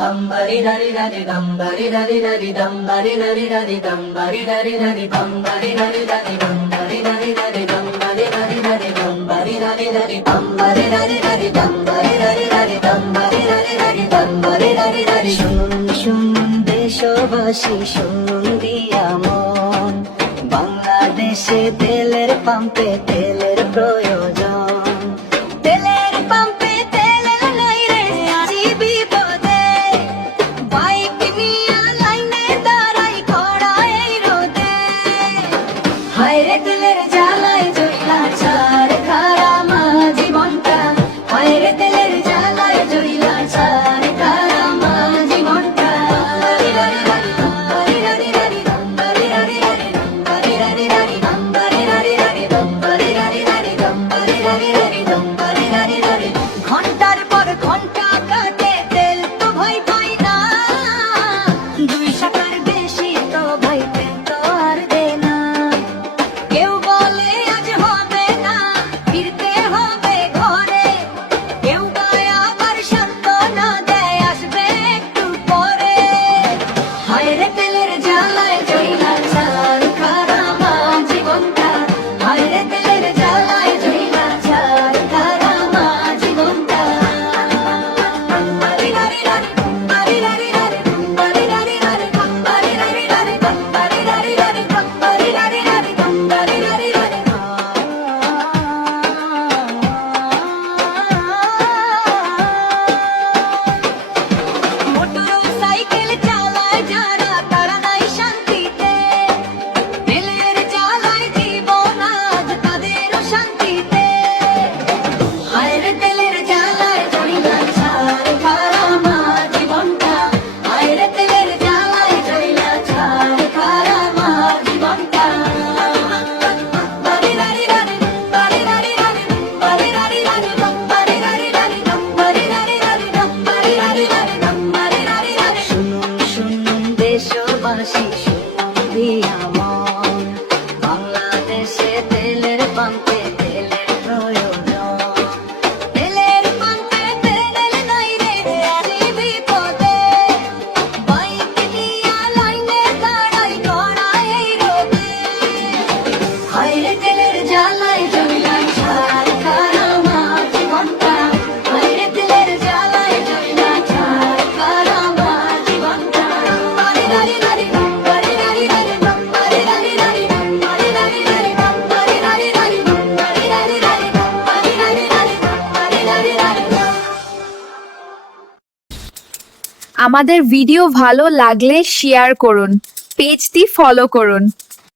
Bambari dari dari bambari dari dari bambari dari dari bambari dari dari bambari dari dari bambari dari dari bambari dari dari bambari dari dari bambari dari dari bambari dari dari bambari dari dari bambari dari dari শুনুন শুনুন দেশবাসী শুনুন দিয়া মন বাংলাদেশে তেলের পাম্পে তেলের প্রয়োজন তেলের পাম্পে তেল নাই রে আজি বিপদে বাইক নিয়ে লাইনে দাঁড়াই খড়া এই রোদে হায় রে তেলের জ্বালায় জ্বলা ছাড় খারা মা জীবনটা হায় রে তেলের জ্বালায় জ্বলা ছাড় খারা মা জীবনটা ঘন্টার পর ঘন্টা কাটে তেল তো ভাই পাই না 2 টাকার বেশি তো ভাই তেল তো আর দে না কেউ বলে আজ হবে না ফিরতে হবে ঘরে কেউ গায়ে আবার সান্ত্বনা দেয় আসবে একটু পরে হায় রে তেলের জ্বালায় জ্বলা ছাড় খারা মা জীবনটা হায় রে তেলের জ্বালায় জ্বলা ছাড় খারা মা জীবনটা মোটরসাইকেল চালায় যারা তারা নাই শান্তিতে তেলের জ্বালায় জীবন আজ তাদেরও শান্তিতে হায় রে তেলের জ্বালায় জ্বলা ছাড় খারা মা জীবনটা হায় রে তেলের জ্বালায় জ্বলা ছাড় খারা মা জীবনটা শুনুন শুনুন দেশবাসী শুনুন দিয়া মন বাংলাদেশে তেলের পাম্পে তেলের প্রয়োজন তেলের পাম্পে তেল নাই রে আজি বিপদে বাইক নিয়ে লাইনে দাঁড়াই খড়া এই রোদে হায় রে তেলের জ্বালায় জ্বলা ছাড় খারা মা জীবনটা হায় রে তেলের জ্বালায় জ্বলা ছাড় খারা মা জীবনটা বাড়ি দাঁড়ি দাঁড়ি বাড়ি দাঁড়ি দাঁড়ি বাড়ি দাঁড়ি দাঁড়ি বাড়ি দাঁড়ি দাঁড়ি বাড়ি দাঁড়ি দাঁড়ি বাড়ি দাঁড়ি দাঁড়ি বাড়ি দাঁড়ি দাঁড়ি বাড়ি দাঁড়ি দাঁড়ি আমাদের ভিডিও ভালো লাগলে শেয়ার করুন, পেজটি ফলো করুন।